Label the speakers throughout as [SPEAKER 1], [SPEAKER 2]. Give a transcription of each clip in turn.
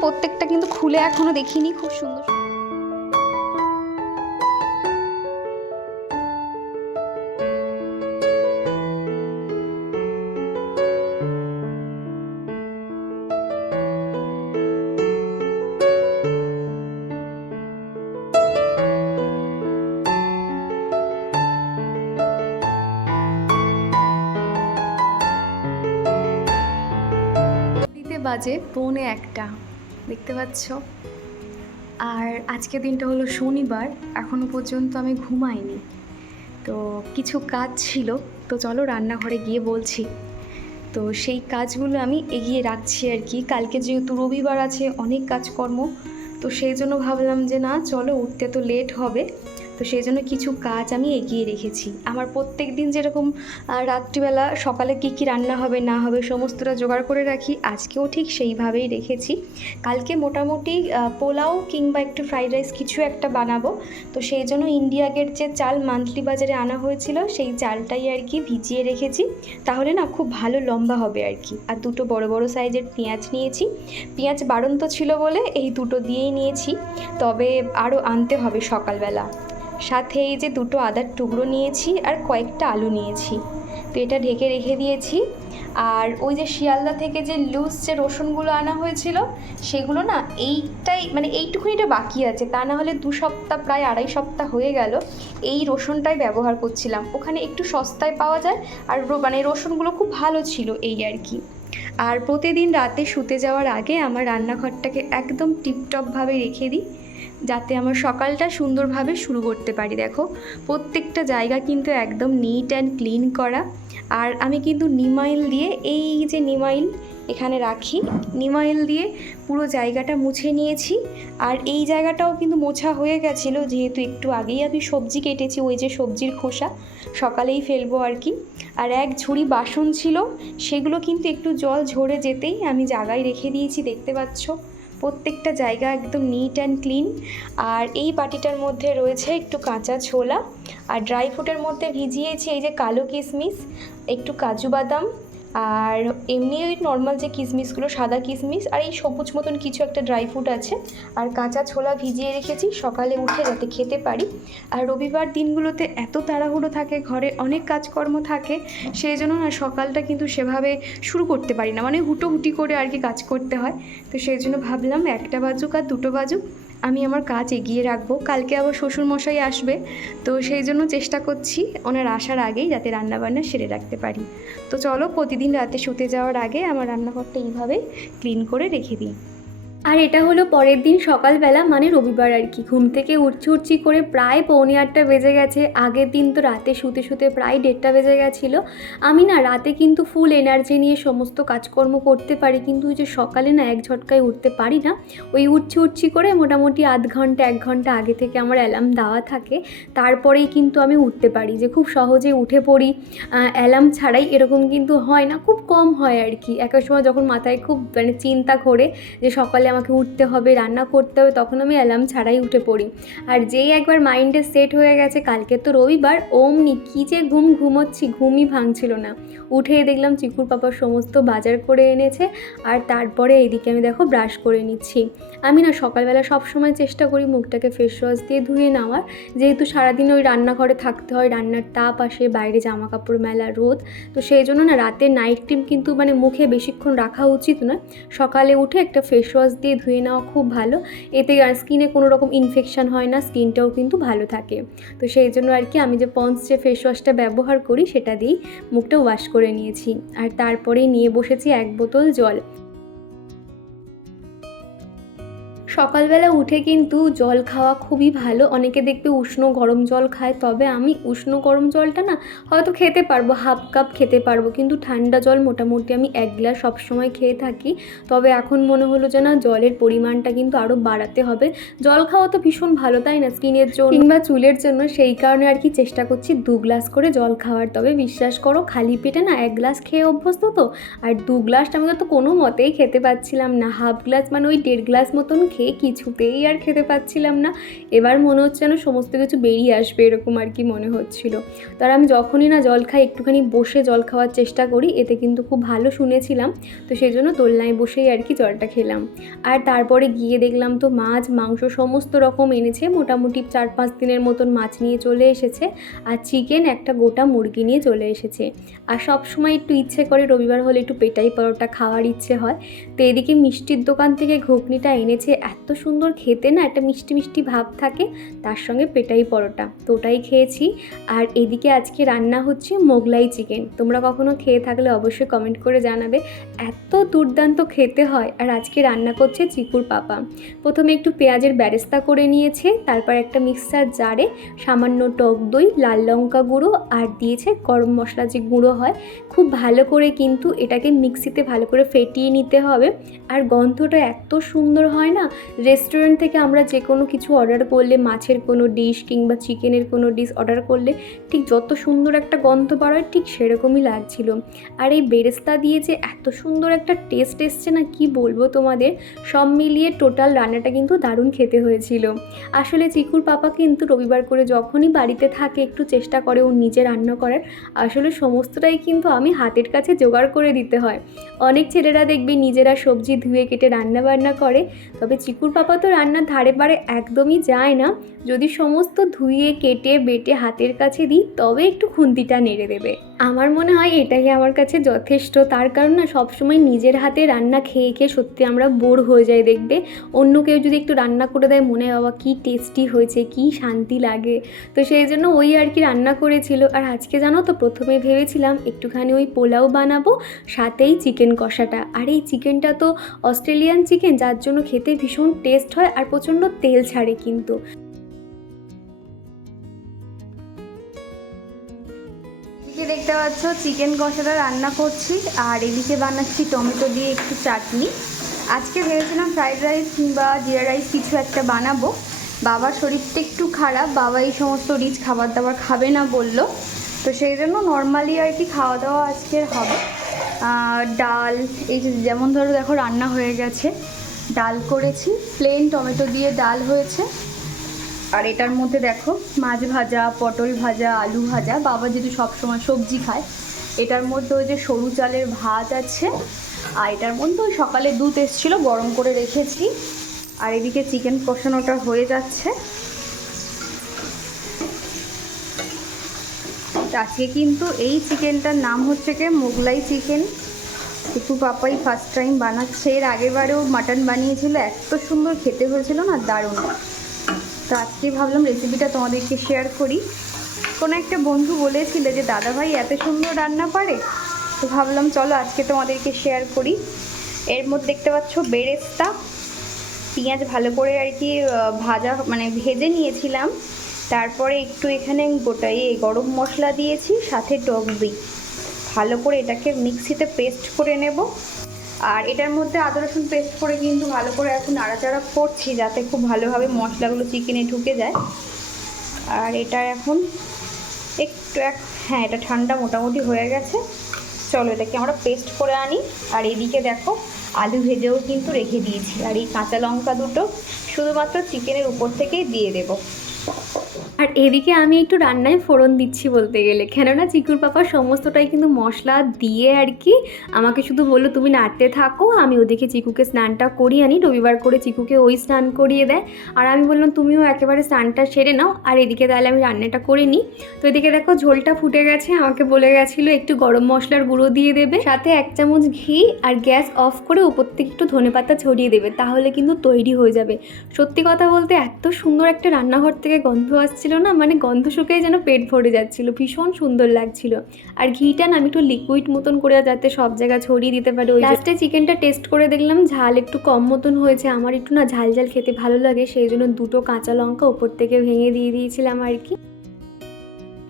[SPEAKER 1] প্রত্যেকটা কিন্তু খুলে এখনও দেখিনি খুব সুন্দর বাজে পৌনে একটা। দেখতে পাচ্ছ। আর আজকে দিনটা হলো শনিবার এখনও পর্যন্ত আমি ঘুমাইনি। তো কিছু কাজ ছিল, তো চলো রান্নাঘরে গিয়ে বলছি। তো সেই কাজগুলো আমি এগিয়ে রাখছি আর কি। কালকে যেহেতু রবিবার আছে, অনেক কাজকর্ম, তো সেই জন্য ভাবলাম যে না, চলো উঠতে তো লেট হবে। তো সেই জন্য কিছু কাজ আমি এগিয়ে রেখেছি। আমার প্রত্যেক দিন যেরকম রাত্রিবেলা সকালে কী কী রান্না হবে, না হবে সমস্তটা জোগাড় করে রাখি, আজকেও ঠিক সেইভাবেই রেখেছি। কালকে মোটামুটি পোলাও কিংবা একটু ফ্রাইড রাইস কিছু একটা বানাবো। তো সেই জন্য ইন্ডিয়া গেট যে চাল মান্থলি বাজারে আনা হয়েছিল, সেই চালটাই আর কি ভিজিয়ে রেখেছি। তাহলে না খুব ভালো লম্বা হবে আর কি। আর দুটো বড় বড় সাইজের পেঁয়াজ নিয়েছি। পেঁয়াজ বাড়ন্ত ছিল বলে এই দুটো দিয়েই নিয়েছি। তবে আরও আনতে হবে সকালবেলা। সাথে এই যে দুটো আদার টুকরো নিয়েছি আর কয়েকটা আলু নিয়েছি। তো এটা ঢেকে রেখে দিয়েছি। আর ওই যে শিয়ালদা থেকে যে লুজ যে রসুনগুলো আনা হয়েছিল, সেগুলো না এইটাই মানে এইটুকুনিটা বাকি আছে। তা না হলে দু সপ্তাহ, প্রায় আড়াই সপ্তাহ হয়ে গেল এই রসুনটাই ব্যবহার করছিলাম। ওখানে একটু সস্তায় পাওয়া যায় আর মানে রসুনগুলো খুব ভালো ছিল এই আর কি। আর প্রতিদিন রাতে শুতে যাওয়ার আগে আমার রান্নাঘরটাকে একদম টিপটপভাবে রেখে দিই। যাতে আমার সকালটা সুন্দরভাবে শুরু করতে পারি, দেখো। প্রত্যেকটা জায়গা কিন্তু একদম নিট অ্যান্ড ক্লিন করা। আর আমি কিন্তু নিমাইল দিয়ে, এই যে নিমাইল এখানে রাখি, নিমাইল দিয়ে পুরো জায়গাটা মুছে নিয়েছি। আর এই জায়গাটাও কিন্তু মোছা হয়ে গেছিল, যেহেতু একটু আগেই আমি সবজি কেটেছি, ওই যে সবজির খোসা, সকালেই ফেলব আর কি। আর এক ঝুড়ি বাসন ছিল, সেগুলো কিন্তু একটু জল ঝরে যেতেই আমি জায়গায় রেখে দিয়েছি, দেখতে পাচ্ছ। প্রত্যেকটা জায়গা একদম নিট অ্যান্ড ক্লিন আর এই বাটিটার মধ্যে রয়েছে একটু কাঁচা ছোলা। আর ড্রাই ফ্রুটের মধ্যে ভিজিয়েছি এই যে কালো কিশমিশ একটু কাজু বাদাম। আর এমনি ওই নর্মাল যে কিশমিশগুলো সাদা কিশমিশ আর এই সবুজ মতন কিছু একটা ড্রাই ফ্রুট আছে। আর কাঁচা ছোলা ভিজিয়ে রেখেছি, সকালে উঠে যাতে খেতে পারি। আর রবিবার দিনগুলোতে এত তাড়াহুড়ো থাকে, ঘরে অনেক কাজকর্ম থাকে, সেই জন্য না সকালটা কিন্তু সেভাবে শুরু করতে পারি না। মানে হুটোহুটি করে আর কি কাজ করতে হয়। তো সেই জন্য ভাবলাম একটা বাজুক আর দুটো বাজুক। আমি আমার কাজ এগিয়ে রাখব। কালকে আবার শ্বশুরমশাই আসবে, তো সেই জন্য চেষ্টা করছি ওনার আসার আগেই যাতে রান্নাবান্না সেরে রাখতে পারি। তো চলো প্রতিদিন রাতে শুতে যাওয়ার আগে আমার রান্নাঘরটা এইভাবে ক্লিন করে রেখে দিই। আর এটা হলো পরের দিন সকালবেলা মানে রবিবার আর কি। ঘুম থেকে উঠছি উঠছি করে প্রায় পৌনে আটটা বেজে গেছে। আগের দিন তো রাতে শুতে শুতে প্রায় দেড়টা বেজে গেছিল। আমি না রাতে কিন্তু ফুল এনার্জি নিয়ে সমস্ত কাজকর্ম করতে পারি, কিন্তু ওই যে সকালে না এক ঝটকায় উঠতে পারি না। ওই উঠছি উঠছি করে মোটামুটি আধ ঘণ্টা, এক ঘণ্টা আগে থেকে আমার অ্যালার্ম দেওয়া থাকে। তারপরেই কিন্তু আমি উঠতে পারি যে খুব সহজে উঠে পড়ি। অ্যালার্ম ছাড়াই এরকম কিন্তু হয় না, খুব কম হয় আর কি। এক এক সময় যখন মাথায় খুব মানে চিন্তা করে যে সকালে আমাকে উঠতে হবে, রান্না করতে হবে, তখন আমি অ্যালার্ম ছাড়াই উঠে পড়ি। আর যেই একবার মাইন্ডে সেট হয়ে গেছে, কালকে তো রবিবার, অমনি কী যে ঘুম ঘুমোচ্ছি, ঘুমই ভাঙছিল না। উঠেই দেখলাম চিকুর পাপা সমস্ত বাজার করে এনেছে, আর তারপরে এইদিকে আমি দেখো ব্রাশ করে নিচ্ছি। আমি না সকালবেলা সব সময় চেষ্টা করি মুখটাকে ফেস ওয়াশ দিয়ে ধুয়ে নেওয়ার। যেহেতু সারাদিন ওই রান্নাঘরে থাকতে হয়, রান্নার তাপ আসে, বাইরে জামা কাপড় মেলা, রোদ, তো সেই জন্য না রাতে নাইট ক্রিম কিন্তু মানে মুখে বেশিক্ষণ রাখা উচিত নয়। সকালে উঠে একটা ফেস ওয়াশ দিয়ে ধুয়ে নেওয়া খুব ভালো। এতে স্কিনে কোনো রকম ইনফেকশান হয় না স্কিনটাও কিন্তু ভালো থাকে। তো সেই জন্য আর কি আমি যে পন্স যে ফেস ওয়াশটা ব্যবহার করি, সেটা দিয়েই মুখটা ওয়াশ করে নিয়েছি। আর তারপরেই নিয়ে বসেছি এক বোতল জল। সকালবেলা উঠে কিন্তু জল খাওয়া খুবই ভালো। অনেকে দেখবে উষ্ণ গরম জল খায়, তবে আমি উষ্ণ গরম জলটা না হয়তো খেতে পারব, হাফ কাপ খেতে পারব। কিন্তু ঠান্ডা জল মোটামুটি আমি এক গ্লাস সবসময় খেয়ে থাকি। তবে এখন মনে হলো যে না, জলের পরিমাণটা কিন্তু আরও বাড়াতে হবে। জল খাওয়া তো ভীষণ ভালো, তাই না? স্কিনের জন্য কিংবা চুলের জন্য, সেই কারণে আর কি চেষ্টা করছি দু গ্লাস করে জল খাওয়ার। তবে বিশ্বাস করো, খালি পেটে না এক গ্লাস খেয়ে অভ্যস্ত তো। আর দু গ্লাসটা আমি তো কোনো মতেই খেতে পাচ্ছিলাম না। হাফ গ্লাস মানে ওই দেড় গ্লাস মতন খেয়ে
[SPEAKER 2] কিছুতেই আর খেতে পাচ্ছিলাম না। এবার মনে হচ্ছে যেন সমস্ত কিছু বেরিয়ে আসবে এরকম আর কি মনে হচ্ছিল। তার আমি যখনই না জল খাই, একটুখানি বসে জল খাওয়ার চেষ্টা করি, এতে কিন্তু খুব ভালো শুনেছিলাম। তো সেই জন্য দোলনায় বসেই আর কি জলটা খেলাম। আর তারপরে গিয়ে দেখলাম তো মাছ, মাংস সমস্ত রকম এনেছে, মোটামুটি চার পাঁচ দিনের মতন মাছ নিয়ে চলে এসেছে আর চিকেন একটা গোটা মুরগি নিয়ে চলে এসেছে। আর সব সময় একটু ইচ্ছে করে রবিবার হলে একটু পেটাই পরোটা খাওয়ার ইচ্ছে হয়। তো এদিকে মিষ্টির দোকান থেকে ঘুগনিটা এনেছে, এত সুন্দর খেতে না একটা মিষ্টি মিষ্টি ভাব থাকে, তার সঙ্গে পেটাই পরোটা। তো ওটাই খেয়েছি। আর এদিকে আজকে রান্না হচ্ছে মোগলাই চিকেন। তোমরা কখনো খেয়ে থাকলে অবশ্যই কমেন্ট করে জানাবে, এত দুর্দান্ত খেতে হয়। আর আজকে রান্না করছে চিকুর পাপা। প্রথমে একটু পেঁয়াজের ব্যারেস্তা করে নিয়েছে, তারপর একটা মিক্সার জারে সামান্য টক দই, লাল লঙ্কা গুঁড়ো, আর দিয়েছে গরম মশলা যে গুঁড়ো হয়, খুব ভালো করে কিন্তু এটাকে মিক্সিতে ভালো করে ফেটিয়ে নিতে হবে। আর গন্ধটা এত সুন্দর হয় না রেস্টুরেন্ট থেকে আমরা যে কোনো কিছু অর্ডার করলে, মাছের কোনো ডিশ কিংবা চিকেনের কোনো ডিশ অর্ডার করলে, ঠিক যত সুন্দর একটা গন্ধ বাড়ায় ঠিক সেরকমই লাগছিল। আর এই বেরেস্তা দিয়ে যে এত সুন্দর একটা টেস্ট এসছে না, কি বলব তোমাদের? সব মিলিয়ে টোটাল রান্নাটা কিন্তু দারুণ খেতে হয়েছিল। আসলে চিকুর পাপা কিন্তু রবিবার করে যখনই বাড়িতে থাকে, একটু চেষ্টা করে ও নিজে রান্না করার। আসলে সমস্তটাই কিন্তু আমি হাতের কাছে জোগাড় করে দিতে হয়। অনেক ছেলেরা দেখবে নিজেরা সবজি ধুয়ে কেটে রান্না বান্না করে, তবে চিকুর পাপা তো রান্নার ধারে পারে একদমই যায় না। যদি সমস্ত ধুয়ে, কেটে, বেটে হাতের কাছে দিই, তবে একটু খুন্তিটা নেড়ে দেবে। আমার মনে হয় এটাই আমার কাছে যথেষ্ট। তার কারণ না, সবসময় নিজের হাতে রান্না খেয়ে খেয়ে সত্যি আমরা বোর হয়ে যাই দেখবে। অন্য কেউ যদি একটু রান্না করে দেয়, মনে হয়, বাবা, কী টেস্টি হয়েছে, কী শান্তি লাগে। তো সেই জন্য ওই আর কি রান্না করেছিল। আর আজকে জানো তো, প্রথমে ভেবেছিলাম একটুখানি ওই পোলাও বানাবো, সাথেই চিকেন কষাটা। আর এই চিকেনটা তো অস্ট্রেলিয়ান চিকেন যার জন্য খেতে ভীষণ টেস্ট হয় আর প্রচণ্ড তেল ছাড়ে কিন্তু। দেখতে পাচ্ছ চিকেন কষাটা রান্না করছি, আর এদিকে বানাচ্ছি টমেটো দিয়ে একটু চাটনি। আজকে ভেবেছিলাম ফ্রাইড রাইস কিংবা জিরা রাইস কিছু একটা বানাবো। বাবার শরীরটা একটু খারাপ, বাবা এই সমস্ত রিচ খাবার দাবার খাবে না বলল। তো সেই জন্য নর্মালি আর কি খাওয়া দাওয়া আজকের হবে। ডাল, এই যেমন ধরো দেখো রান্না হয়ে গেছে। ডাল করেছি প্লেন টমেটো দিয়ে ডাল হয়েছে। আর এটার মধ্যে দেখো, মাছ ভাজা, পটল ভাজা, আলু ভাজা, বাবা যেহেতু সবসময় সবজি খায়, এটার মধ্যে ওই যে সরু চালের ভাত আছে, আর এটার মধ্যে ওই সকালে দুধ এসেছিল, গরম করে রেখেছি। আর এদিকে চিকেন কষানোটা হয়ে যাচ্ছে। আজকে কিন্তু এই চিকেনটার নাম হচ্ছে কি? মোগলাই চিকেন একটু পাপাই ফার্স্ট টাইম বানাচ্ছে। এর আগের বারেও মাটন বানিয়েছিল, এত সুন্দর খেতে হয়েছিল না, দারুণ। তো আজকে ভাবলাম রেসিপিটা তোমাদেরকে শেয়ার করি। কোনো একটা বন্ধু বলেছিল যে দাদা ভাই এত সুন্দর রান্না পারে তো ভাবলাম, চলো আজকে তোমাদেরকে শেয়ার করি। এর মধ্যে দেখতে পাচ্ছ বেরেস্তা, পেঁয়াজ ভালো করে আর কি ভাজা মানে ভেজে নিয়েছিলাম। তারপরে একটু এখানে গোটা এই গরম মশলা দিয়েছি, সাথে টক দই। ভালো করে এটাকে মিক্সিতে পেস্ট করে নেব। আর এটার মধ্যে আদা রসুন পেস্ট করে কিন্তু ভালো করে এখন নাড়াচাড়া করছি যাতে খুব ভালোভাবে মশলাগুলো চিকেনে ঢুকে যায়। আর এটা এখন একটু এক হ্যাঁ এটা ঠান্ডা মোটামুটি হয়ে গেছে। চলো এটাকে আমরা পেস্ট করে আনি। আর এদিকে দেখো আলু ভেজেও কিন্তু রেখে দিয়েছি। আর এই কাঁচা লঙ্কা দুটো শুধুমাত্র চিকেনের উপর থেকেই দিয়ে দেবো। আর এদিকে আমি একটু রান্নায় ফোড়ন দিচ্ছি বলতে গেলে। কেননা চিকুর পাপা সমস্তটাই কিন্তু মশলা দিয়ে আর কি আমাকে শুধু বলল, তুমি নাড়তে থাকো, আমি ওদিকে চিকুকে স্নানটা করিয়ে আনি। রবিবার করে চিকুকে ওই স্নান করিয়ে দেয়। আর আমি বললাম, তুমিও একেবারে স্নানটা সেরে নাও, আর এদিকে তাহলে আমি রান্নাটা করে নিই তো এদিকে দেখো ঝোলটা ফুটে গেছে, আমাকে বলে গেছিল, একটু গরম মশলার গুঁড়ো দিয়ে দেবে, সাথে এক চামচ ঘি আর গ্যাস অফ করে উপর থেকে একটু ধনেপাতা ছড়িয়ে দেবে, তাহলে কিন্তু তৈরি হয়ে যাবে। সত্যি কথা বলতে এত সুন্দর একটা রান্নাঘর থেকে গন্ধ আসছিল না মানে গন্ধ শুকেই যেন পেট ভরে যাচ্ছিল, ভীষণ সুন্দর লাগছিল। আর ঘিটা না আমি একটু লিকুইড মতন করে যাতে সব জায়গায় ছড়িয়ে দিতে পারি, ওই লাস্টে চিকেনটা টেস্ট করে দেখলাম, ঝাল একটু কম মতন হয়েছে, আমার একটু না ঝাল ঝাল খেতে ভালো লাগে, সেই জন্য দুটো কাঁচা লঙ্কা ওপর থেকে ভেঙে দিয়ে দিয়েছিলাম আর কি।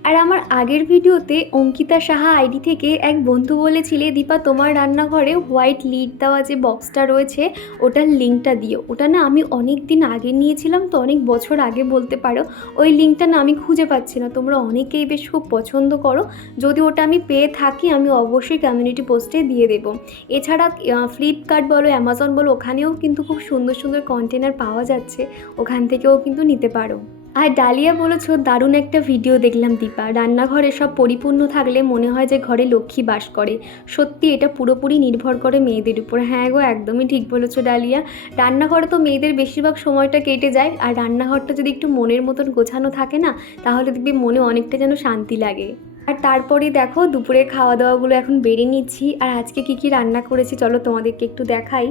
[SPEAKER 2] আর আমার আগের ভিডিওতে অঙ্কিতা সাহা আইডি থেকে এক বন্ধু বলেছিলে, দীপা, তোমার রান্নাঘরে হোয়াইট লিড দেওয়া যে বক্সটা রয়েছে, ওটার লিঙ্কটা দিও। ওটা না আমি অনেক দিন আগে নিয়েছিলাম, তো অনেক বছর আগে বলতে পারো। ওই লিঙ্কটা না আমি খুঁজে পাচ্ছি না। তোমরা অনেকেই বেশ খুব পছন্দ করো। যদি ওটা আমি পেয়ে থাকি, আমি অবশ্যই কমিউনিটি পোস্টে দিয়ে দেবো। এছাড়া ফ্লিপকার্ট বলো অ্যামাজন বলো, ওখানেও কিন্তু খুব সুন্দর সুন্দর কন্টেনার পাওয়া যাচ্ছে। ওখান থেকেও কিন্তু নিতে পারো। আর ডালিয়া বলেছ, দারুণ একটা ভিডিও দেখলাম দীপা। রান্নাঘরে সব পরিপূর্ণ থাকলে মনে হয় যে ঘরে লক্ষ্মী বাস করে। সত্যি এটা পুরোপুরি নির্ভর করে মেয়েদের উপর। হ্যাঁ গো, একদমই ঠিক বলেছ ডালিয়া। রান্নাঘরে তো মেয়েদের বেশিরভাগ সময়টা কেটে যায়, আর রান্নাঘরটা যদি একটু মনের মতন গোছানো থাকে না, তাহলে দেখবি মনে অনেকটা যেন শান্তি লাগে। আর তারপরে দেখো, দুপুরের খাওয়া দাওয়াগুলো এখন বেড়ে নিচ্ছি। আর আজকে কি কি রান্না করেছি, চলো তোমাদেরকে একটু দেখাই।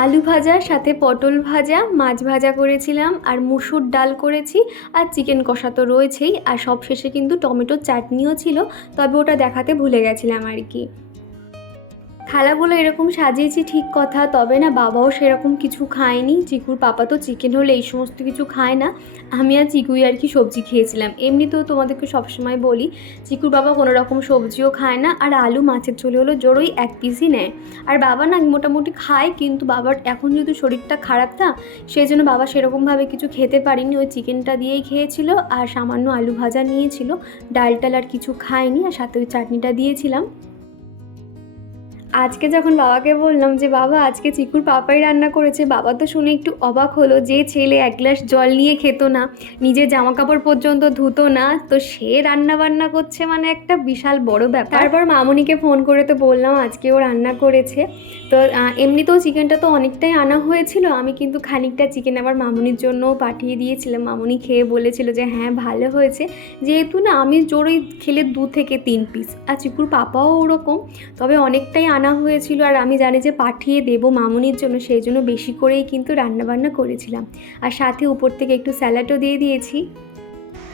[SPEAKER 2] আলু ভাজার সাথে পটল ভাজা, মাছ ভাজা করেছিলাম, আর মুসুর ডাল করেছি, আর চিকেন কষা তো রয়েছেই, আর সব শেষে কিন্তু টমেটোর চাটনিও ছিল, তবে ওটা দেখাতে ভুলে গেছিলাম আর কি। থালাগুলো এরকম সাজিয়েছি ঠিক কথা, তবে না বাবাও সেরকম কিছু খায়নি। চিকুর পাপা তো চিকেন হলে এই সমস্ত কিছু খায় না। আমি আর চিকুই আর কি সবজি খেয়েছিলাম। এমনিতেও তোমাদেরকে সবসময় বলি, চিকুর বাবা কোনো রকম সবজিও খায় না, আর আলু মাছের ঝোলে হলো জোরই এক পিসই নেয়। আর বাবা না মোটামুটি খায়, কিন্তু বাবার এখন যেহেতু শরীরটা খারাপ না সেই জন্য বাবা সেরকমভাবে কিছু খেতে পারিনি। ওই চিকেনটা দিয়েই খেয়েছিল, আর সামান্য আলু ভাজা নিয়েছিল। ডাল টাল আর কিছু খায়নি, আর সাথে ওই চাটনিটা দিয়েছিলাম। আজকে যখন বাবাকে বললাম যে, বাবা, আজকে চিকুর পাপাই রান্না করেছে। বাবা তো শুনে একটু অবাক হলো যে, ছেলে এক গ্লাস জল নিয়ে খেত না, নিজের জামা কাপড় পর্যন্ত ধুতো না, তো সে রান্না বান্না করছে মানে একটা বিশাল বড় ব্যাপার। তারপর মামুনিকে ফোন করে তো বললাম, আজকে ও রান্না করেছে। তো এমনিতেও চিকেনটা তো অনেকটাই আনা হয়েছিল, আমি কিন্তু খানিকটা চিকেন আবার মামুনির জন্যও পাঠিয়ে দিয়েছিলাম। মামুনি খেয়ে বলেছিল যে হ্যাঁ ভালো হয়েছে। যেহেতু না, আমি জোরই খেলে দু থেকে তিন পিস আর চিকুর পাপাও ওরকম, তবে অনেকটাই আনা হয়েছিল আর আমি জানি যে পাঠিয়ে দেবো মামুনির জন্য, সেই জন্য বেশি করেই কিন্তু রান্নাবান্না করেছিলাম। আর সাথে উপর থেকে একটু স্যালাডও দিয়ে দিয়েছি।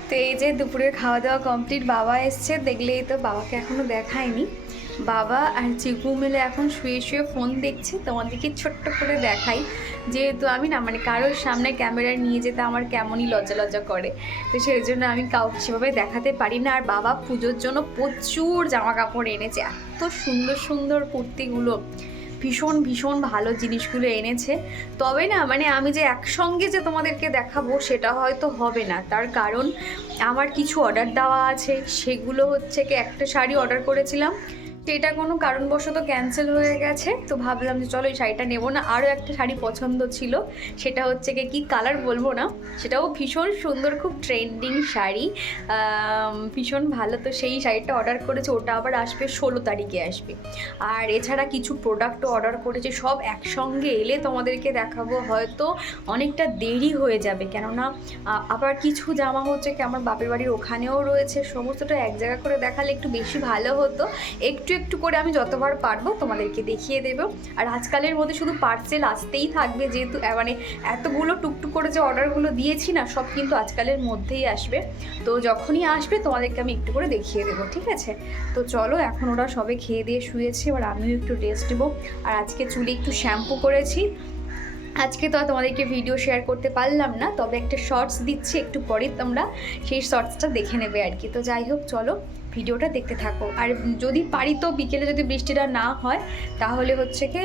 [SPEAKER 2] তো এই যে দুপুরে খাওয়া দাওয়া কমপ্লিট বাবা এসছে, দেখলেই তো বাবাকে এখনও দেখায়নি। বাবা আর চিকু মিলে এখন শুয়ে শুয়ে ফোন দেখছে, তোমাদেরকে ছোট্ট করে দেখাই। যেহেতু আমি না মানে কারোর সামনে ক্যামেরা নিয়ে যেতে আমার কেমনই লজ্জা লজ্জা করে। তো সেই জন্য আমি কাউকে সেভাবে দেখাতে পারি না। আর বাবা পুজোর জন্য প্রচুর জামা কাপড় এনেছে। এত সুন্দর সুন্দর কুর্তিগুলো, ভীষণ ভীষণ ভালো জিনিসগুলো এনেছে। তবে না মানে আমি যে একসঙ্গে যে তোমাদেরকে দেখাবো সেটা হয়তো হবে না। তার কারণ আমার কিছু অর্ডার দেওয়া আছে। সেগুলো হচ্ছে কি, একটা শাড়ি অর্ডার করেছিলাম। সেটা কোনো কারণবশত ক্যান্সেল হয়ে গেছে। তো ভাবলাম যে চলো এই শাড়িটা নেব না। আরও একটা শাড়ি পছন্দ ছিল। সেটা হচ্ছে কি কী কালার বলব না? সেটাও ভীষণ সুন্দর, খুব ট্রেন্ডিং শাড়ি। ভীষণ ভালো। তো সেই শাড়িটা অর্ডার করেছে। ওটা আবার আসবে ষোলো তারিখে আসবে। আর এছাড়া কিছু প্রোডাক্টও অর্ডার করেছে। সব একসঙ্গে এলে তোমাদেরকে দেখাবো। হয়তো অনেকটা দেরি হয়ে যাবে। কেননা আবার কিছু জামা হচ্ছে কি, আমার বাপের বাড়ির ওখানেও রয়েছে। সমস্তটা এক জায়গা করে দেখালে একটু বেশি ভালো হতো। একটু একটু করে আমি যতবার পারব তোমাদেরকে দেখিয়ে দেবো। আর আজকালের মধ্যে শুধু পার্সেল আসতেই থাকবে যেহেতু মানে এতগুলো টুকটুক করে যে অর্ডারগুলো দিয়েছি না, সব কিন্তু আজকালের মধ্যেই আসবে। তো যখনই আসবে তোমাদেরকে আমি একটু করে দেখিয়ে দেবো, ঠিক আছে? তো চলো, এখন ওরা সবে খেয়ে দিয়ে শুয়েছে, এবার আমিও একটু রেস্ট দেবো আর আজকে চুলে একটু শ্যাম্পু করেছি। আজকে তো তোমাদেরকে ভিডিও শেয়ার করতে পারলাম না, তবে একটা শর্টস দিচ্ছি, একটু পরে তোমরা সেই শর্টসটা দেখে নেবে আর কি। তো যাই হোক, চলো। ভিডিওটা দেখতে থাকো। আর যদি পারি তো বিকেলে যদি বৃষ্টিটা না হয়, তাহলে হচ্ছে কি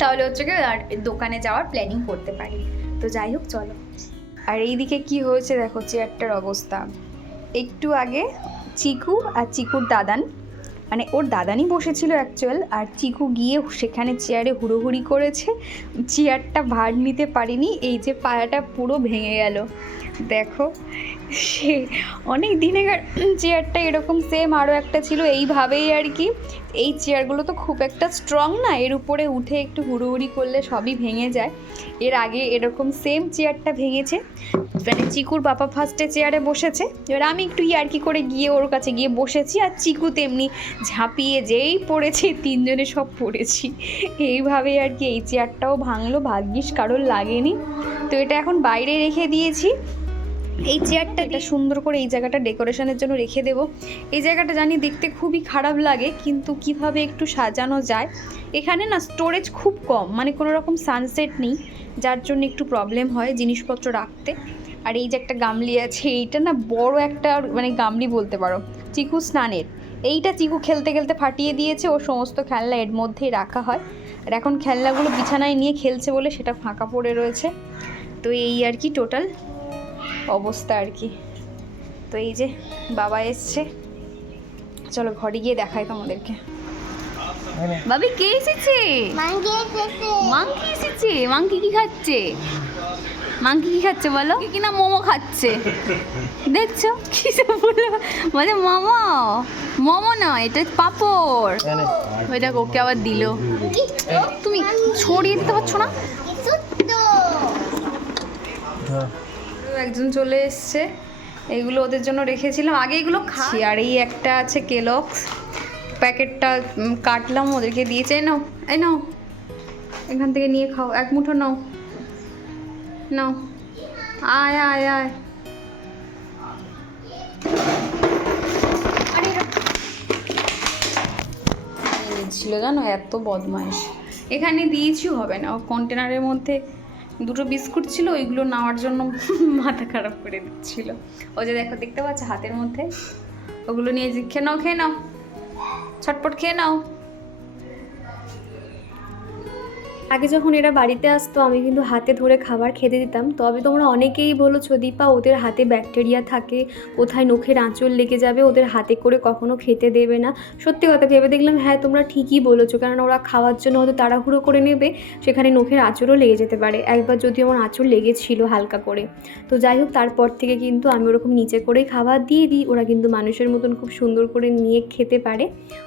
[SPEAKER 2] তাহলে হচ্ছে কি আর দোকানে যাওয়ার প্ল্যানিং করতে পারি। তো যাই হোক, চলো। আর এইদিকে কি হয়েছে দেখো, চেয়ারটার অবস্থা। একটু আগে চিকু আর চিকুর দাদান মানে ওর দাদানি বসেছিল অ্যাকচুয়াল আর চিকু গিয়ে সেখানে চেয়ারে হুড়োহুড়ি করেছে। চেয়ারটা ভার নিতে পারিনি, এই যে পায়াটা পুরো ভেঙে গেল। দেখো সে অনেক দিনেকার চেয়ারটা এরকম সেম আরও একটা ছিল, এইভাবেই আর কি। এই চেয়ারগুলো তো খুব একটা স্ট্রং না, এর উপরে উঠে একটু হুড়োহুড়ি করলে সবই ভেঙে যায়। এর আগে এরকম সেম চেয়ারটা ভেঙেছে মানে চিকুর বাবা ফার্স্টে চেয়ারে বসেছে। এবার আমি একটু ইয়ার্কি করে গিয়ে ওর কাছে গিয়ে বসেছি, আর চিকু তেমনি ঝাঁপিয়ে যেই পড়েছে, তিনজনে সব পড়েছি। এইভাবে আর কি এই চেয়ারটাও ভাঙলো, ভাগ্যিস কারোর লাগেনি। তো এটা এখন বাইরে রেখে দিয়েছি। এই চেয়ারটা এটা সুন্দর করে এই জায়গাটা ডেকোরেশনের জন্য রেখে দেবো। এই জায়গাটা জানি দেখতে খুবই খারাপ লাগে, কিন্তু কীভাবে একটু সাজানো যায়। এখানে না স্টোরেজ খুব কম মানে কোনো রকম সানসেট নেই, যার জন্য একটু প্রবলেম হয় জিনিসপত্র রাখতে।
[SPEAKER 1] আর এই যে একটা গামলি আছে, এইটা না বড় একটা মানে গামলি বলতে পারো, চিকু স্নানের। এইটা চিকু খেলতে খেলতে ফাটিয়ে দিয়েছে, ও সমস্ত খেলনা এর মধ্যেই রাখা হয়। আর এখন খেলনাগুলো বিছানায় নিয়ে খেলছে বলে সেটা ফাঁকা পড়ে রয়েছে। তো এই আর কি টোটাল অবস্থা আর কি। তো এই যে বাবা এসছে। চলো ঘরে গিয়ে দেখাই তোমাদেরকে। বাবি কে এসেছে? মাংকি এসেছে। মাংকি কি খাচ্ছে? মাংকি কি খাচ্ছে বলো? কি না মোমো খাচ্ছে। দেখছ? কি সব বলল বলে মোমো। মোমো নয় এটা পাপড়। ওইটা ওকে আবার দিল। তুমি ছড়িয়ে দিতে পারছ না? একজন চলে এসছে। এগুলো ওদের জন্য রেখেছিলাম। আগে এগুলো খাচ্ছি আর এই একটা আছে কেলক্স প্যাকেটটা কাটলাম ওদেরকে দিয়েছে এই নাও এই নাও। এখান থেকে নিয়ে খাও এক মুঠো নাও। নাও। আয় আয় আয়। ছিল জানো এত বদমাইশ। এখানে দিয়েছি হবে না। কন্টেনারের মধ্যে দুটো বিস্কুট ছিল, ওইগুলো নেওয়ার জন্য মাথা খারাপ করে দিচ্ছিল। ও যে দেখো, দেখতে পাচ্ছ হাতের মধ্যে? ওগুলো নিয়ে খেয়ে নাও খেয়ে নাও। ছটপট খেয়ে নাও।
[SPEAKER 2] আগে যখন এরা বাড়িতে আসতো, আমি কিন্তু হাতে ধরে খাবার খেতে দিতাম। তবে তোমরা অনেকেই বলেছ, দীপা, ওদের হাতে ব্যাকটেরিয়া থাকে, কোথায় নখের আঁচল লেগে যাবে, ওদের হাতে করে কখনো খেতে দেবে না। সত্যি কথা ভেবে দেখলাম হ্যাঁ তোমরা ঠিকই বলেছ, কারণ ওরা খাওয়ার জন্য হয়তো তাড়াহুড়ো করে নেবে, সেখানে নখের আঁচড়ও লেগে যেতে পারে। একবার যদি আমার আঁচড় লেগেছিল হালকা করে। তো যাই হোক, তারপর থেকে কিন্তু আমি ওরকম নিচে করেই খাবার দিয়ে দিই। ওরা কিন্তু মানুষের মতন খুব সুন্দর করে নিয়ে খেতে পারে।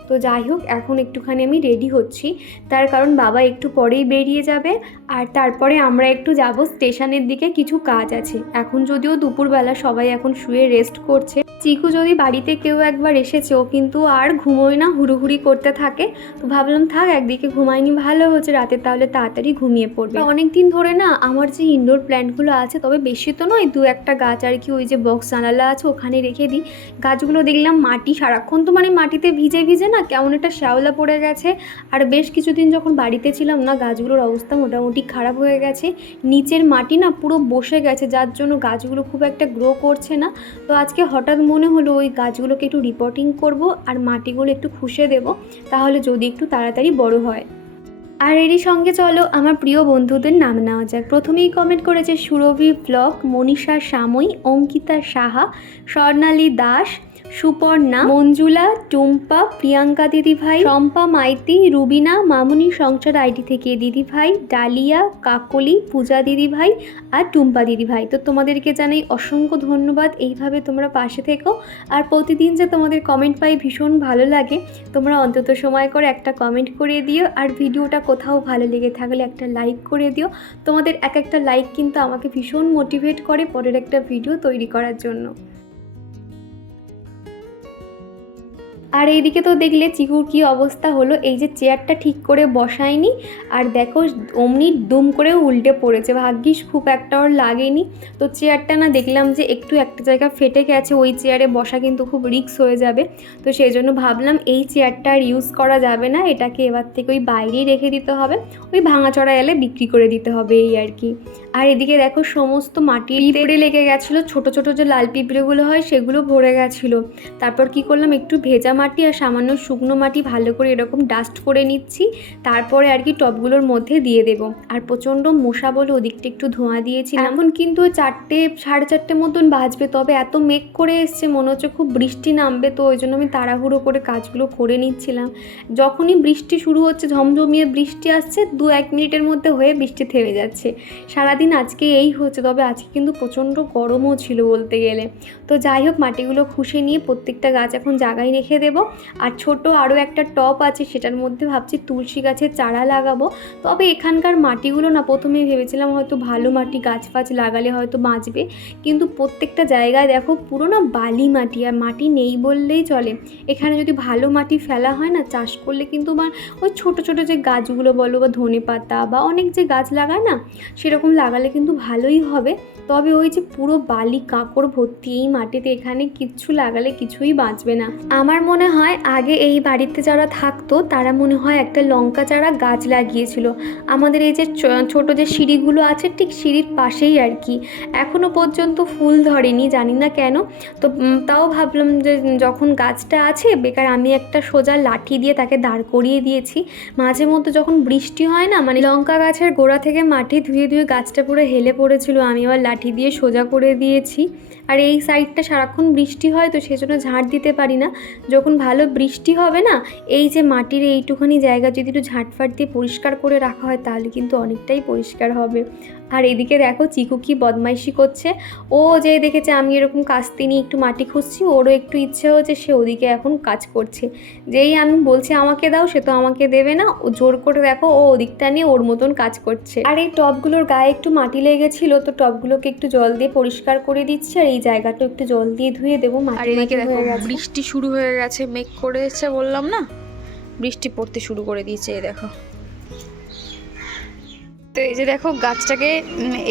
[SPEAKER 2] তো যাই হোক, এখন একটুখানি আমি রেডি হচ্ছি। তার কারণ বাবা একটু পরেই বেরিয়ে যাবে। আর তারপরে আমরা একটু যাব স্টেশনের দিকে, কিছু কাজ আছে। এখন যদিও দুপুরবেলা সবাই এখন শুয়ে রেস্ট করছে। চিকু যদি বাড়িতে কেউ একবার এসেছে, ও কিন্তু আর ঘুমোয় না, হুড়ুহুড়ি করতে থাকে। তো ভাবলাম, থাক, একদিকে ঘুমায়নি, ভালো হচ্ছে। রাতে তাহলে তাড়াতাড়ি ঘুমিয়ে পড়বে। অনেক দিন ধরে না, আমার যে ইনডোর প্ল্যান্টগুলো আছে, তবে বেশি তো নয়, দু একটা গাছ আর কি, ওই যে বক্স জানালা আছে, ওখানে রেখে দিই। গাছগুলো দেখলাম মাটি, সারাক্ষণ তো মানে মাটিতে ভিজে ভিজে না, কেমন একটা শ্যাওলা পড়ে গেছে। আর বেশ কিছুদিন যখন বাড়িতে ছিলাম না গাছগুলোর অবস্থা মোটামুটি খারাপ হয়ে গেছে। নিচের মাটি না পুরো বসে গেছে, যার জন্য গাছগুলো খুব একটা গ্রো করছে না। তো আজকে হঠাৎ মনে হলো ওই গাছগুলোকে একটু রিপোর্টিং করব আর মাটিগুলো একটু খুশে দেব, তাহলে যদি একটু তাড়াতাড়ি বড় হয়। আর এরই সঙ্গে চলো, আমার প্রিয় বন্ধুদের নাম নেওয়া যাক। প্রথমেই কমেন্ট করেছে সুরভি ব্লক মনীষা সাময়ী অঙ্কিতা সাহা, স্বর্ণালী দাস সুপর্ণা, মঞ্জুলা, টুম্পা, প্রিয়াঙ্কা দিদিভাই, শম্পা মাইতি, রুবিনা, মামুনি সংসার আইডি থেকে দিদিভাই, ডালিয়া, কাকলি, পূজা দিদিভাই আর টুম্পা দিদিভাই। তো তোমাদেরকে জানাই অসংখ্য ধন্যবাদ। এইভাবে তোমরা পাশে থেকো। আর প্রতিদিন যে তোমাদের কমেন্ট পাই ভীষণ ভালো লাগে। তোমরা অন্তত সময় করে একটা কমেন্ট করে দিও। আর ভিডিওটা কোথাও ভালো লেগে থাকলে একটা লাইক করে দিও। তোমাদের এক একটা লাইক কিন্তু আমাকে ভীষণ মোটিভেট করে পরের একটা ভিডিও তৈরি করার জন্য। আর এইদিকে তো দেখলে চিকুর কি অবস্থা হলো? এই যে চেয়ারটা ঠিক করে বসায়নি, আর দেখো অমনি দুম করে উল্টে পড়েছে। ভাগ্যিস খুব একটা ওর লাগেনি। তো চেয়ারটা না দেখলাম যে একটু একটা জায়গা ফেটে গেছে, ওই চেয়ারে বসা কিন্তু খুব রিক্স হয়ে যাবে। তো সেই জন্য ভাবলাম এই চেয়ারটা আর ইউজ করা যাবে না, এটাকে এবার থেকে ওই বাইরেই রেখে দিতে হবে। ওই ভাঙাচড়া এলে বিক্রি করে দিতে হবে এই আর কি। আর এদিকে দেখো সমস্ত মাটি পিঁপড়ে লেগে গেছিল, ছোট ছোট যে লাল পিঁপড়েগুলো হয় সেগুলো ভরে গেছিল। তারপর কি করলাম, একটু ভেজা মাটি আর সামান্য শুকনো মাটি ভালো করে এরকম ডাস্ট করে নিচ্ছি। তারপরে আর কি টবগুলোর মধ্যে দিয়ে দেব। আর প্রচণ্ড মশা বলে ওদিকটা একটু ধোঁয়া দিয়েছি এখন কিন্তু চারটে সাড়ে চারটে মতন বাজবে তবে এত মেঘ করে এসছে মনে হচ্ছে খুব বৃষ্টি নামবে তো ওই জন্য আমি তাড়াহুড়ো করে কাজগুলো করে নিচ্ছিলাম। যখনই বৃষ্টি শুরু হচ্ছে ঝমঝমিয়ে বৃষ্টি আসছে দু এক মিনিটের মধ্যে হয়ে বৃষ্টি থেমে যাচ্ছে। সারাদিন আজকে এই হচ্ছে তবে আজকে কিন্তু প্রচণ্ড গরমও ছিল বলতে গেলে। তো যাই হোক মাটিগুলো খুশে নিয়ে প্রত্যেকটা গাছ এখন জায়গায় রেখে দেবো। আর ছোট আরও একটা টপ আছে, সেটার মধ্যে ভাবছি তুলসী গাছের চারা লাগাবো। তবে এখানকার মাটিগুলো না, প্রথমে ভেবেছিলাম হয়তো ভালো মাটি, গাছ ফাছ লাগালে হয়তো বাঁচবে। কিন্তু প্রত্যেকটা জায়গায় দেখো পুরো না বালি মাটি, আর মাটি নেই বললেই চলে। এখানে যদি ভালো মাটি ফেলা হয় না, চাষ করলে কিন্তু বা ওই ছোট ছোট যে গাছগুলো বলো বা ধনে পাতা বা অনেক যে গাছ লাগায় না, সেরকম লাগালে কিন্তু ভালোই হবে। তবে ওই যে পুরো বালি কাঁকড় ভর্তি এই মাটিতে এখানে কিচ্ছু লাগালে কিছুই বাঁচবে না। আমার মনে মনে হয় আগে এই বাড়িতে যারা থাকতো, তারা মনে হয় একটা লঙ্কা চারা গাছ লাগিয়েছিল। আমাদের এই যে ছোট যে সিঁড়িগুলো আছে, ঠিক সিঁড়ির পাশেই আর কি। এখনও পর্যন্ত ফুল ধরেনি, জানি না কেন। তো তাও ভাবলাম যে, যখন গাছটা আছে, বেকার আমি একটা সোজা লাঠি দিয়ে তাকে দাঁড় করিয়ে দিয়েছি। মাঝে মধ্যে যখন বৃষ্টি হয় না মানে লঙ্কা গাছের গোড়া থেকে মাটি ধুয়ে ধুয়ে গাছটা পুরো হেলে পড়েছিল, আমি আবার লাঠি দিয়ে সোজা করে দিয়েছি। আর এই সাইডটা সারাক্ষণ বৃষ্টি হয়, তো সেজন্য ঝাড় দিতে পারি না। যখন ভালো বৃষ্টি হবে না, এই যে মাটির এইটুখানি জায়গা যদি একটু ঝাঁটফাট দিয়ে পরিষ্কার করে রাখা হয়, তাহলে কিন্তু অনেকটাই পরিষ্কার হবে। আর এদিকে দেখো চিকু কি বদমাইশি করছে। ও যে দেখেছে আমি এরকম কাস্তি নিয়ে একটু মাটি খুঁজছি ওরও একটু ইচ্ছে হচ্ছে সে ওদিকে এখন কাজ করছে। যেই আমি বলছি আমাকে দাও সে তো আমাকে দেবে না। ও জোর করে দেখো ও ওদিকটা নিয়ে ওর মতন কাজ করছে। আর এই টবগুলোর গায়ে একটু মাটি লেগেছিল তো টবগুলোকে একটু জল দিয়ে পরিষ্কার করে দিচ্ছি আর এই জায়গাটা একটু জল দিয়ে ধুয়ে দেবো
[SPEAKER 1] আর এদিকে দেখো বৃষ্টি শুরু হয়ে গেছে মেঘ করেছে বললাম না? বৃষ্টি পড়তে শুরু করে দিয়েছে এই দেখো। তো এই যে দেখো গাছটাকে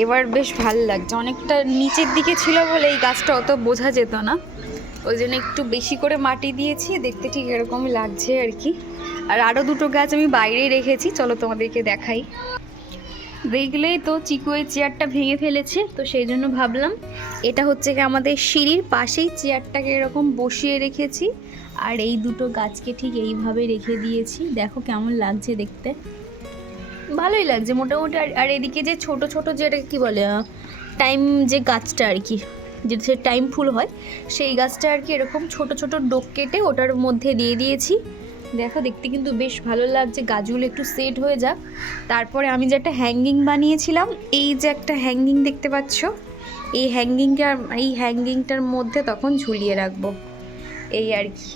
[SPEAKER 1] এবার বেশ ভালো লাগছে। অনেকটা নিচের দিকে ছিল বলে এই গাছটা অত বোঝা যেত না। ওই জন্য একটু বেশি করে মাটি দিয়েছি, দেখতে ঠিক এরকমই লাগছে আর কি। আর আরও দুটো গাছ আমি বাইরেই রেখেছি, চলো তোমাদেরকে দেখাই। দেখলেই তো চিকু এই চেয়ারটা ভেঙে ফেলেছে, তো সেই জন্য ভাবলাম এটা হচ্ছে কি আমাদের সিঁড়ির পাশেই চেয়ারটাকে এরকম বসিয়ে রেখেছি। আর এই দুটো গাছকে ঠিক এইভাবে রেখে দিয়েছি। দেখো কেমন লাগছে দেখতে। ভালোই লাগছে মোটামুটি। আর আর এদিকে যে ছোট ছোট যেটা কি বলে টাইম যে গাছটা আর কি যেটা সে টাইম ফুল হয়, সেই গাছটা আর কি এরকম ছোট ছোট ডোক কেটে ওটার মধ্যে দিয়ে দিয়েছি। দেখো, দেখতে কিন্তু বেশ ভালো লাগছে, গাছগুলো একটু সেট হয়ে যাক। তারপরে আমি যে একটা হ্যাঙ্গিং বানিয়েছিলাম, এই যে একটা হ্যাঙ্গিং দেখতে পাচ্ছ, এই হ্যাঙ্গিংটার এই হ্যাঙ্গিংটার মধ্যে তখন ঝুলিয়ে রাখব। এই আর কি।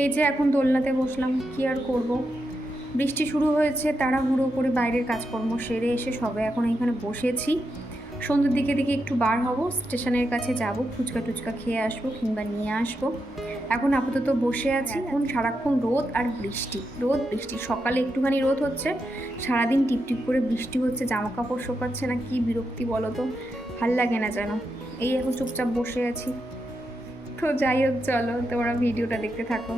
[SPEAKER 2] এই যে এখন দোলনাতে বসলাম, কি আর করব? বৃষ্টি শুরু হয়েছে, তাড়াহুড়ো করে বাইরের কাজকর্ম সেরে এসে সবে এখন এখানে বসেছি। সন্ধ্যের দিকে দিকে একটু বার হব, স্টেশনের কাছে যাব, ফুচকা টুচকা খেয়ে আসব কিংবা নিয়ে আসব। এখন আপাতত বসে আছি, এখন সারাক্ষণ রোদ আর বৃষ্টি, রোদ, বৃষ্টি। সকালে একটুখানি রোদ হচ্ছে, সারাদিন টিপটিপ করে বৃষ্টি হচ্ছে জামা কাপড় শোকাচ্ছে না, কি বিরক্তি বলো তো ভালো লাগে না যেন। এই এখন চুপচাপ বসে আছি। তো যাই হোক, চলো তোমরা ভিডিওটা দেখতে থাকো।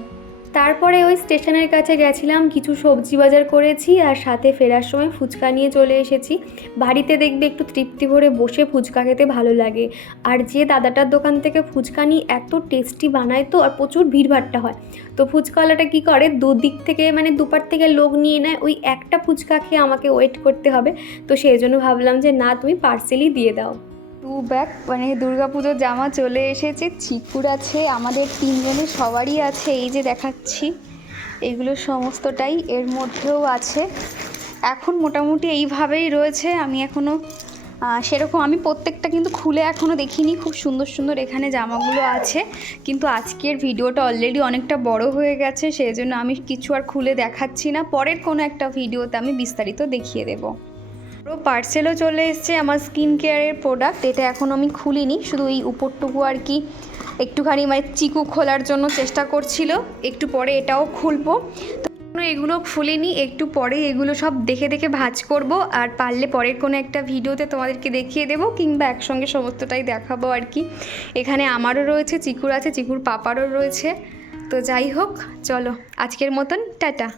[SPEAKER 2] তারপরে ওই স্টেশনের কাছে গেছিলাম, কিছু সবজি বাজার করেছি আর সাথে ফেরার সময় ফুচকা নিয়ে চলে এসেছি। বাড়িতে দেখবে একটু তৃপ্তি ভরে বসে ফুচকা খেতে ভালো লাগে। আর যে দাদাটার দোকান থেকে ফুচকা নিয়ে এত টেস্টি বানায় তো, আর প্রচুর ভিড়ভাট্টা হয়। তো ফুচকাওয়ালাটা কী করে, দুদিক থেকে মানে দুপার থেকে লোক নিয়ে নেয়, ওই একটা ফুচকা খেয়ে আমাকে ওয়েট করতে হবে। তো সেই জন্য ভাবলাম যে, না, তুমি পার্সেলই দিয়ে দাও।
[SPEAKER 1] টু ব্যাক মানে দুর্গাপুজোর জামা চলে এসেছে চিকুর আছে, আমাদের তিনজনের সবারই আছে, এই যে দেখাচ্ছি। এগুলো সমস্তটাই এর মধ্যেও আছে। এখন মোটামুটি এইভাবেই রয়েছে, আমি এখনও সেরকম আমি প্রত্যেকটা কিন্তু খুলে এখনও দেখিনি, খুব সুন্দর সুন্দর এখানে জামাগুলো আছে, কিন্তু আজকের ভিডিওটা অলরেডি অনেকটা বড় হয়ে গেছে সেই জন্য আমি কিছু আর খুলে দেখাচ্ছি না, পরের কোনো একটা ভিডিওতে আমি বিস্তারিত দেখিয়ে দেবো। পুরো পার্সেলও চলে এসছে আমার স্কিন কেয়ারের প্রোডাক্ট এটা এখন আমি খুলিনি, শুধু এই উপরটুকু আর কি একটুখানি মানে চিকু খোলার জন্য চেষ্টা করছিল, একটু পরে এটাও খুলবো। তো এগুলো খুলিনি, একটু পরে এগুলো সব দেখে দেখে ভাজ করব, আর পারলে পরের কোনো একটা ভিডিওতে তোমাদেরকে দেখিয়ে দেবো, কিংবা একসঙ্গে সমস্তটাই দেখাবো আর কি। এখানে আমারও রয়েছে, চিকুর আছে, চিকুর পাপারও রয়েছে। তো যাই হোক, চলো, আজকের মতন, টাটা।